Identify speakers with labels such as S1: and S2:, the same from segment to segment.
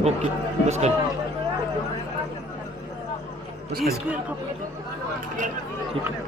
S1: Okay बस खाली बस खाली ठीक आहे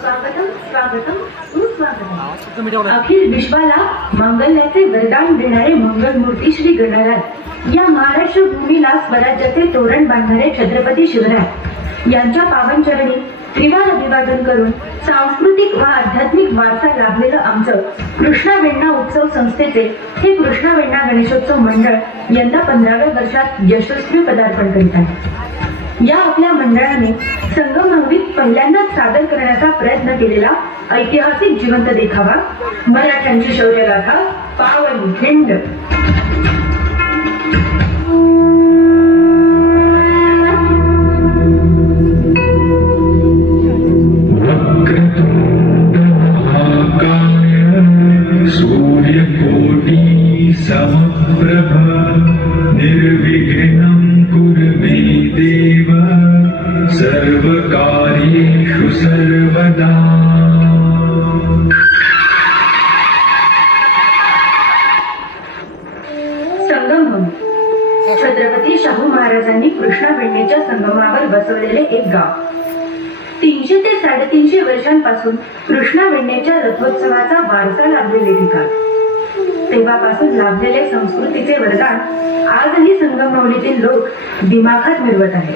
S2: स्वागतम स्वागतम स्वागत
S1: आवाज
S2: अखिल विश्वाला मंगल्याचे वरदान देणारे मंगल मूर्ती श्री गणराज या महाराष्ट्र भूमीला स्वराज्याचे तोरण बांधणारे छत्रपती शिवराय. यांच्या पावनचरणी त्रिवार अभिवादन करून सांस्कृतिक व आध्यात्मिक वारसा लाभलेलं आमचं कृष्णा वेण्णा उत्सव संस्थेचे हे कृष्णा वेण्णा गणेशोत्सव मंडळ यंदा पंधराव्या वर्षात यशस्वी पदार्पण करीत आहे. या आपल्या मंडळाने संगम पहिल्यांदाच सादर करण्याचा प्रयत्न केलेला ऐतिहासिक जिवंत देखावा मराठ्यांची शौर्यगाथा पावन खिंड.
S3: सूर्यकोटी समप्रभा
S2: संगमावर एक गाव. तीनशे ते साडेतीनशे वर्षांपासून कृष्णा वेण्णेच्या रथोत्सवाचा वारसा लाभलेले ठिकाण. तेव्हापासून लाभलेले संस्कृतीचे वरदान आजही संगमनवलीतील लोक दिमाखात मिळवत आहेत.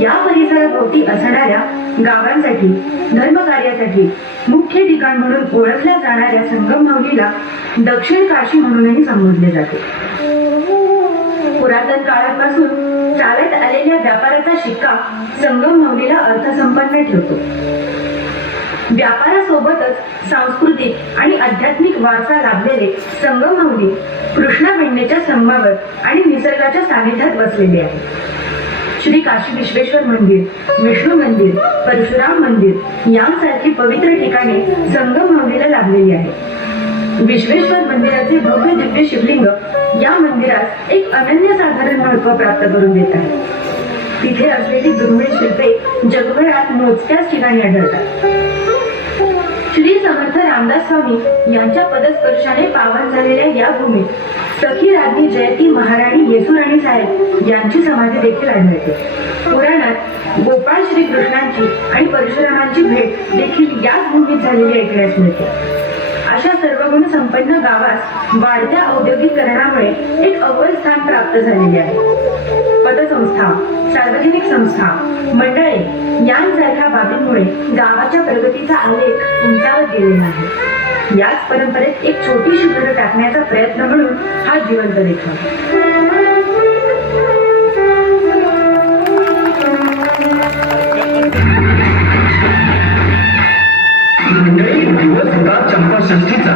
S2: या परिसराभोवती असणाऱ्या गावांसाठी धर्मकार्यासाठी मुख्य ठिकाण म्हणून ओळखल्या जाणाऱ्या संगमभावलीला दक्षिण काशी म्हणूनही संबोधले जाते. पुरातन काळापासून चालत आलेल्या व्यापाराचा शिक्का संगमनवलीला अर्थसंपन्न ठेवतो. व्यापारासोबतच सांस्कृतिक आणि आध्यात्मिक वारसा लाभलेले संगमनवली कृष्णा वेण्णेच्या संगमावर आणि निसर्गाच्या सानिध्यात बसलेले आहे श्री काशी विश्वेश्वर मंदिर विष्णू मंदिर परशुराम मंदिर यांसारखी पवित्र ठिकाणे संगम लाभलेली आहेत. विश्वेश्वर मंदिराचे भव्य दिव्य शिवलिंग या मंदिरास एक अनन्य साधारण महत्त्व प्राप्त करून देत आहे. तिथे असलेली दुर्मिळ शिल्पे जगभरात मोजक्याच ठिकाणी आढळतात. श्री समर्थ रामदास स्वामी यांच्या पदस्पर्शाने पावन झालेल्या या भूमीत सखी राज्ञी जयती महाराणी येसुराणी साहेब यांची समाधी देखील आढळते. पुराणात गोपाळ श्री कृष्णांची आणि परशुरामांची भेट देखील याच भूमीत झालेली ऐकण्यास मिळते. अशा गुण संपन्न गावास वाढत्या औद्योगिकरणामुळे एक अव्वल स्थान प्राप्त झालेले आहे. पतसंस्था सार्वजनिक संस्था मंडळे यांसारख्या बाबींमुळे गावाच्या प्रगतीचा आलेख उंचावत गेलेला आहे. याच परंपरेत एक छोटीशी भर टाकण्याचा प्रयत्न म्हणून हा जिवंत देखावा
S4: मंडळी दिवस होता चंपाषष्ठीचा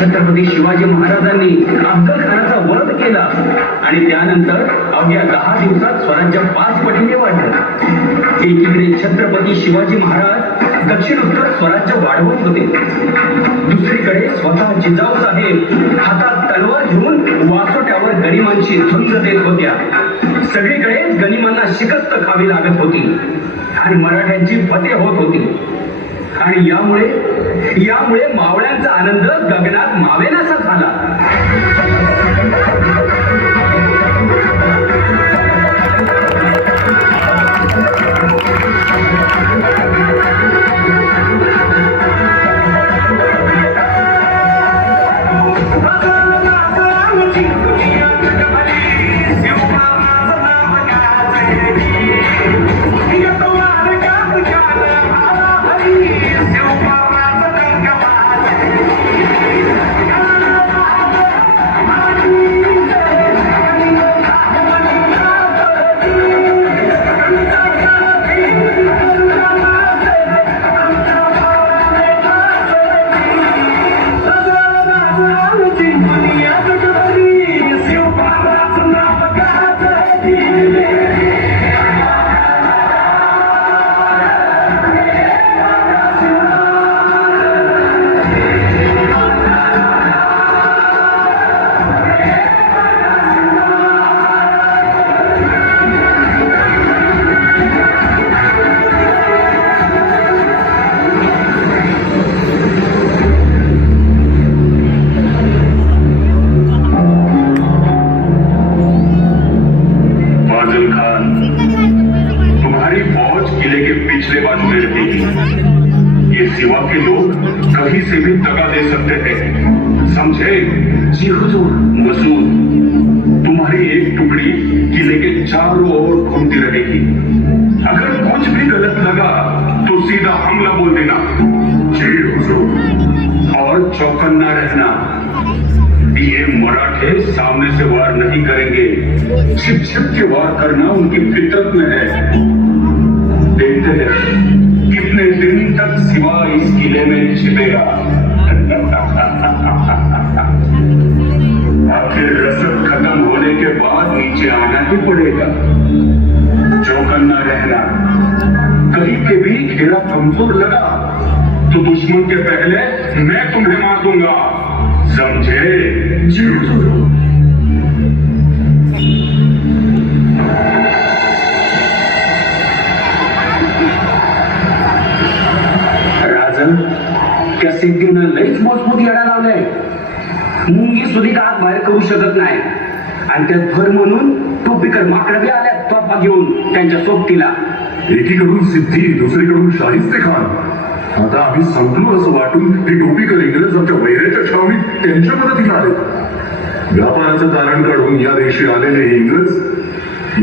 S4: छत्रपती शिवाजी महाराजांनी अफजल खानाचा वध केला. आणि त्यानंतर अवघ्या दहा दिवसात स्वराज्य पाच पटीने वाढलं. एकीकडे छत्रपती शिवाजी महाराज दक्षिण उत्तर स्वराज्य वाढवत होते. दुसरीकडे स्वतः जिजाऊ साहेब हातात तलवार घेऊन वासोट्यावर गरिमांची झुंज देत होत्या. सगळीकडे गनिमांना शिकस्त खावी लागत होती. आणि मराठ्यांची फते होत होती. आणि यामुळे यामुळे मावळ्यांचा आनंद गगनात मावेनासा झाला.
S5: सामने से वार नहीं करेंगे। छिप छिप के वार करना उनकी फितरत में है। देखते हैं कितने दिन तक सिवा इस किले में छिपेगा। आखिर रसद खत्म होने के बाद नीचे आना ही पड़ेगा। चौकन्ना रहना। कहीं के भी घेरा कमज़ोर लगा। तो दुश्मन के पहले मैं तुम्हें मार दूँगा। समझे?
S4: त्या सिद्धीनं लईच मजबूत येडा लावलाय. मुंगी सुधी आत बाहेर करू शकत नाही. आणि त्यात भर म्हणून टोपीकर माकडं बी आल्या तोपा घेऊन त्यांच्या सोबतीला.
S5: एकीकडून सिद्धी दुसरीकडून शाहिस्ते खान आता आम्ही संपलो असं वाटून हे टोपीकर इंग्रज आमच्या वैऱ्याच्या छावणीत त्यांच्या मदतीला आले. व्यापाराचं तारण काढून या देशी आलेले इंग्रज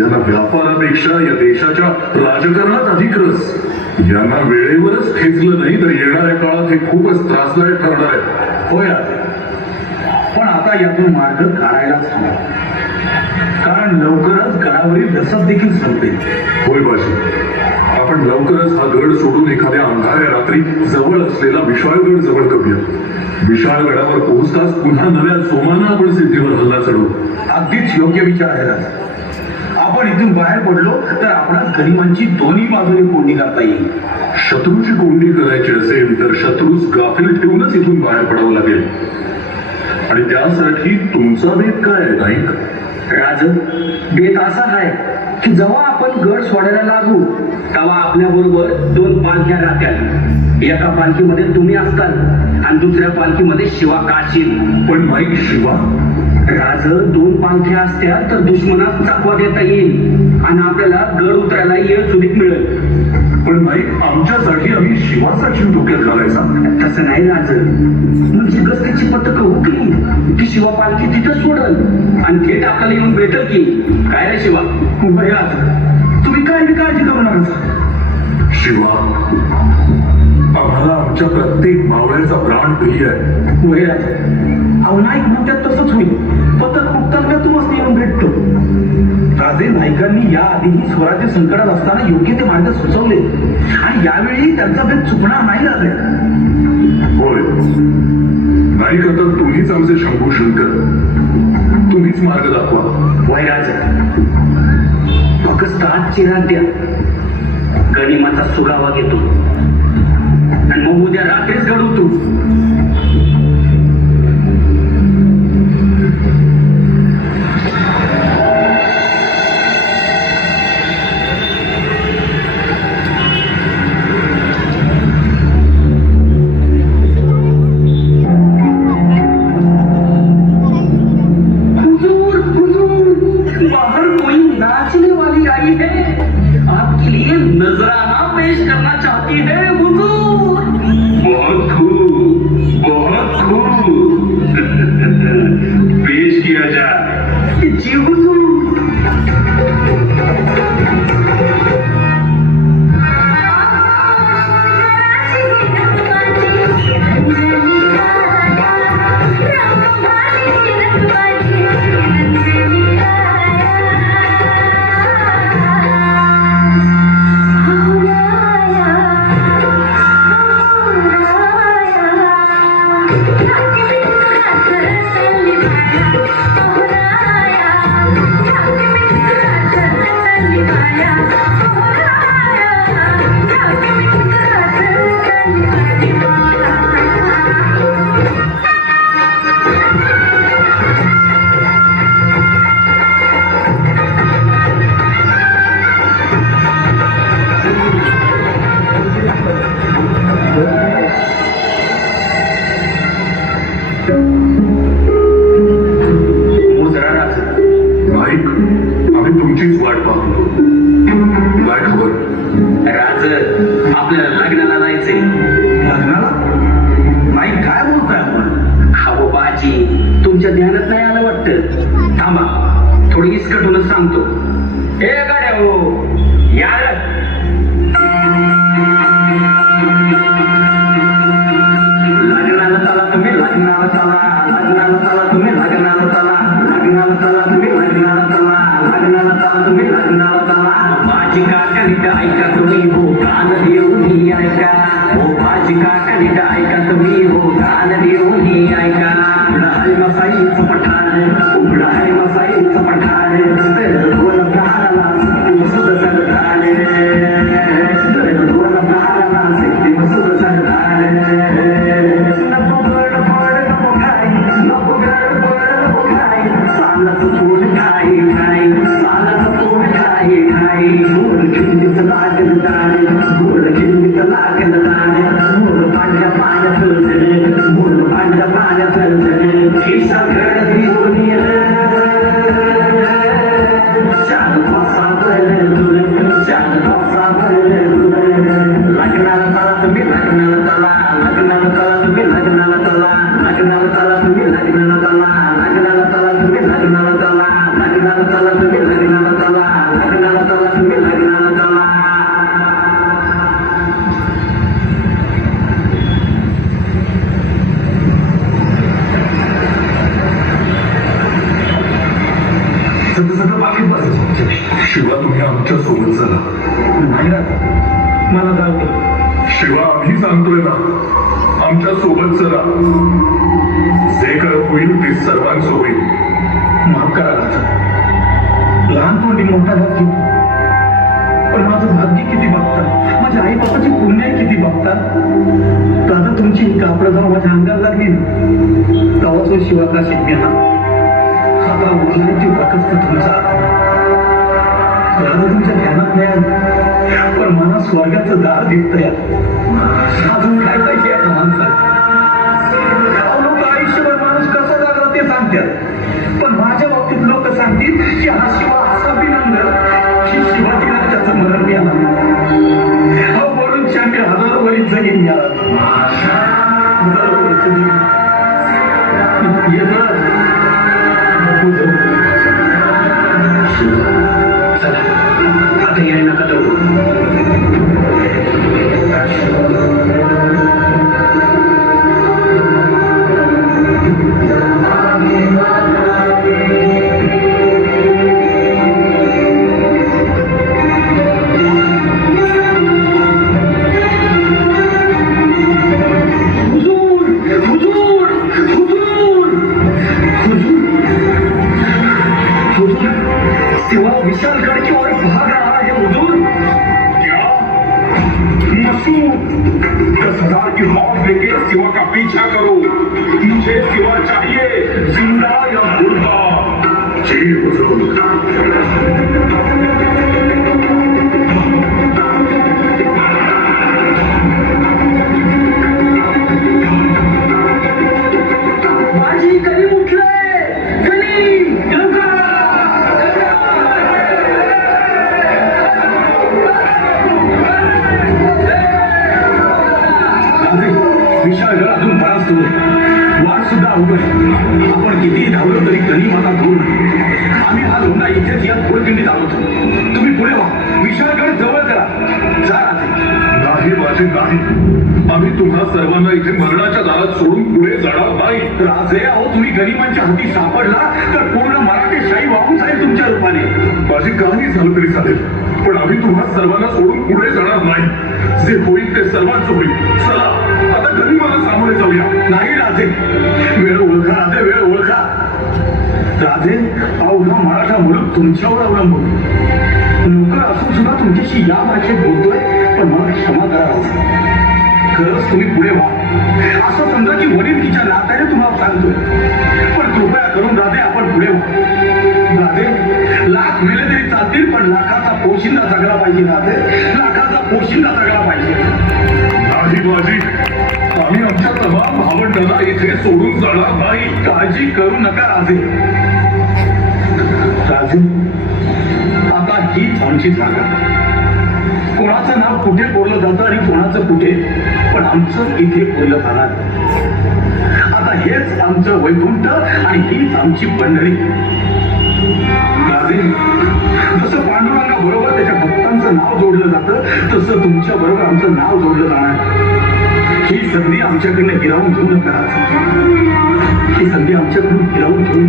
S5: यांना व्यापारापेक्षा या देशाच्या राजकारणात अधिक रस. यांना वेळेवरच खेचलं नाही तर येणाऱ्या काळात हे खूपच त्रासदायक ठरणार आहे.
S6: होय पण आता यातून मार्ग काढायलाच हवा कारण लवकरच गडावरील रसद देखील संपेल.
S5: होय बाशी आपण लवकरच हा गड सोडून एखाद्या अंधाऱ्या रात्री जवळ असलेला विशाळगड जवळ करूया. विशाळगडावर पोहोचताच पुन्हा नव्या सोमानं आपण सिद्धीवर हल्ला चढू
S6: अगदीच योग्य विचार आहे राजा. आपण इथून बाहेर पडलो तर आपणास गरिबांची दोन्ही बाजूने कोंडी करता येईल.
S5: शत्रूची कोंडी करायची असेल तर शत्रूस गाफील ठेवूनच इथून बाहेर पडावं लागेल. आणि त्यासाठी तुमचा भेद काय आहे नाईक?
S4: राज बेत असा आहे की जेव्हा आपण गड सोडायला लागू तेव्हा आपल्या बरोबर दोन पालख्या राहत्याल एका पालखीमध्ये तुम्ही असताल आणि दुसऱ्या पालखीमध्ये शिवा काशील
S5: पण नाईक शिवा?
S4: राज दोन पालख्या असत्या तर दुश्मनास चकवा देता येईल आणि आपल्याला गड उतरायला येळ सुधीत मिळेल.
S5: पण नाईक आमच्यासाठी आम्ही शिवाचा जीव धोक्यात घालायचा.
S4: तसं नाही राज म्हणजे गस्तीची पथक हुकली की शिवा पालखी तिथं सोडल आणि थेट आपल्याला येऊन भेटल की काय रे शिवा?
S6: होय राजे तुम्ही काय काळजी करू नका
S5: शिवा आम्हाला आमच्या प्रत्येक मावळ्याचा प्राण प्रिय आहे.
S6: अहो नाईक म्हणतात तसंच होईल. पथक मुक्तांना तुम्हाला येऊन भेटतो. राजे नायकांनी या आधीही स्वराज्य संकटात असताना योग्य ते मार्ग सुचवले. आणि यावेळी त्यांचा भेद चुकणार नाही राजे
S5: होय. नाईक आता तुम्हीच आमचे शंभू शंकर. तुम्हीच मार्ग दाखवा.
S4: वैराज फक्त आजची रात द्या. गणिमाचा सुगावा घेतो. आणि मग उद्या रात्रीच घडवतो.
S6: थांबा. थोडी
S7: इसकटूनच सांगतो. हे गाड्या हो यार लग्नाला
S5: सगळं सगळं बाकी तुम्ही
S4: आमच्यासोबत शिवाका आता उरल्याची प्रकस्त तुमचा. राजा तुमच्या ध्यानात नाही पण मला स्वर्गाचं दार दिसतंय अजून काय पाहिजे या माणसाला? लोक आयुष्यभर माणूस कसा जागला ते सांगतात. पण माझ्या बाबतीत लोक सांगतील की हा शिवा असा विनम्र की शिवाजी राज्याचं मरण मिळालं अहो वरून शांती हजारो वरी जगीन मिळाला हजारो वरीचं जगीन. येतो राजा. नको राजे अहो तुम्ही गरिबांच्या हाती सापडला तर पूर्ण मराठी शाही वाहून जाईल तुमच्या रूपाने.
S5: माझी काही झालं तरी चालेल पण आम्ही तुम्हा सर्वांना सोडून पुढे जाणार नाही. जे होईल ते सर्वांचं होईल. चला आता गरीबाला सामोरे जाऊया.
S4: नाही राजे. वेळ ओळखा राजे वेळ ओळखा. राजे अवघा मराठा मुलूक तुमच्यावर अवलंबून. नोकर असून सुद्धा तुमच्याशी या भाषेत बोलतोय पण मला क्षमा करा खरंच तुम्ही पुढे व्हा असं समजा की वडील तिच्या नात्याने तुम्हाला सांगतोय पण कृपया करून राजे आपण पुढे राजे लाख मेले तरी चालतील पण लाखाचा पोशिंदा जगला पाहिजे राजे लाखाचा पोशिंदा जगला पाहिजे.
S5: नाही आम्ही आमच्या तमाम भावंडांना इथे सोडून जाणार नाही.
S4: काळजी करू नका राजे राजे आता हीच आमची जागा. कोणाचं नाव कुठे बोललं जातं आणि कोणाचं कुठे? पण आमचं इथे बोललं जाणार आता हेच आमचं वैकुंठ आणि हीच आमची पंढरी. जसं पांडुरंगा बरोबर त्याच्या भक्तांचं नाव जोडलं जातं तसं तुमच्या बरोबर आमचं नाव जोडलं जाणार ही संधी आमच्याकडनं हिरावून घेऊ नका ही संधी आमच्याकडून हिरावून घेऊ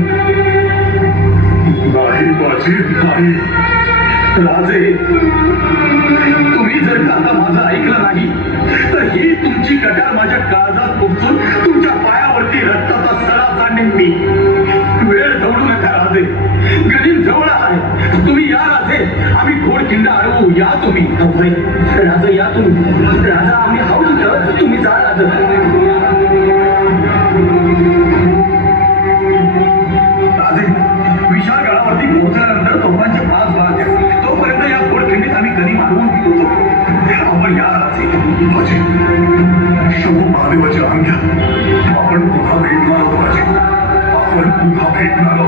S5: नाही बाजी नाही
S4: राजे तुम्ही जर आता माझं ऐकलं नाही तर ही तुमची कटार माझ्या काळजात खुपसून तुमच्या पायावरती रक्ताचा सडा सांडेन मी. वेळ जवळू नका राजे गरीब जवळ आहे. तुम्ही या राजे. आम्ही घोडखिंड अडवू. या तुम्ही. राजा या तुम्ही. राजा आम्ही हाऊ तुम्ही जा राजा. आपण
S5: पुन्हा भेटणार आहोत बाजी आपण पुन्हा भेटणार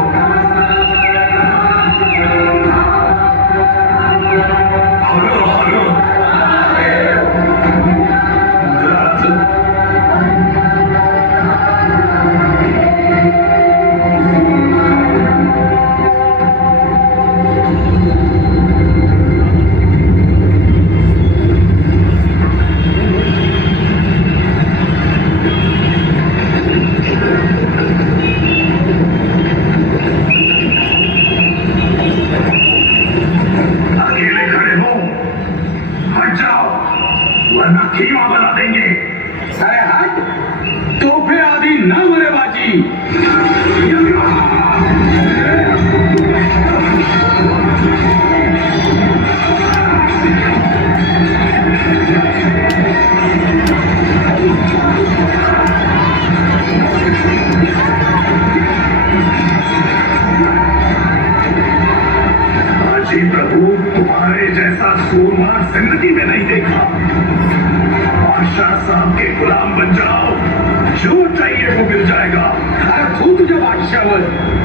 S5: जाओ वरना खीमा बना देंगे
S4: सारे हात तोफे आधी न मरे बाजी
S5: प्रभु, तुम्हारे जैसा सूरमा ज़िंदगी के गुलाम बन जाओ जो चाहिए वो मिल जाएगा
S4: अरे तू तुझ्या बादशावर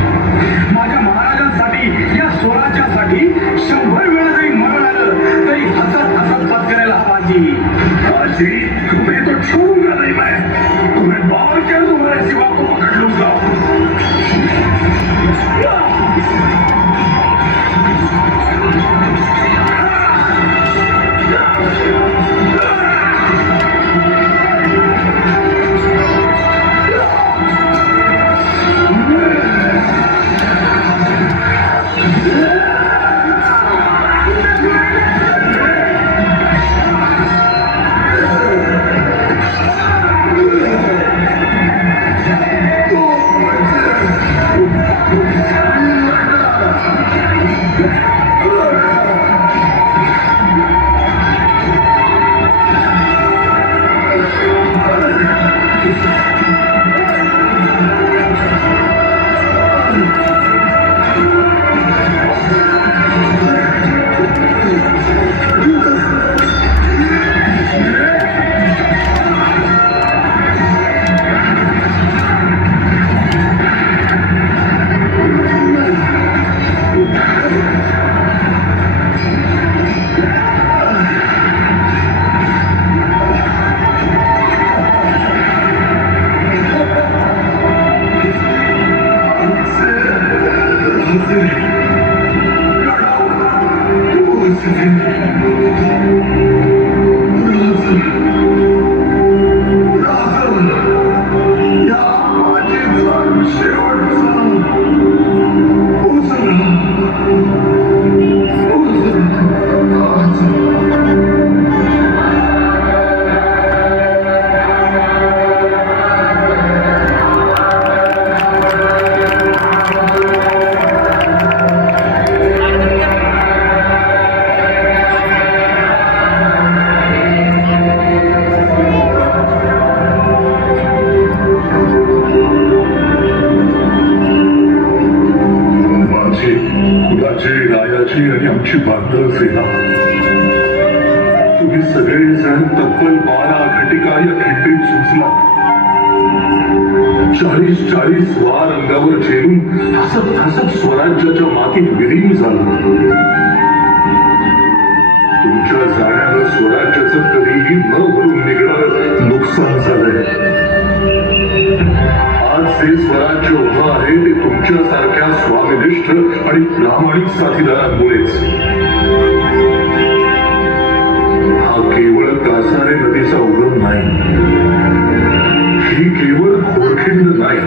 S5: कधीही झालंय आज ते स्वराज्य उभं आहे ते तुमच्यासारख्या स्वामिनिष्ठ आणि प्रामाणिक साथीदारांमुळेच हा केवळ कासारे नदीचा उगम नाही ही केवळ घोडखिंड नाही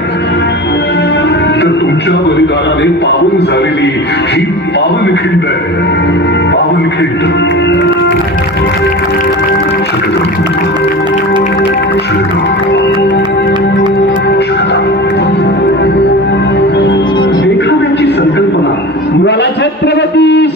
S5: तर तुमच्या बलिदानाने पावन झालेली ही पावनखिंड आहे पावनखिंड शतकं. शतकं. शतकं.
S6: देखाव्याची संकल्पना
S1: मला छत्रपती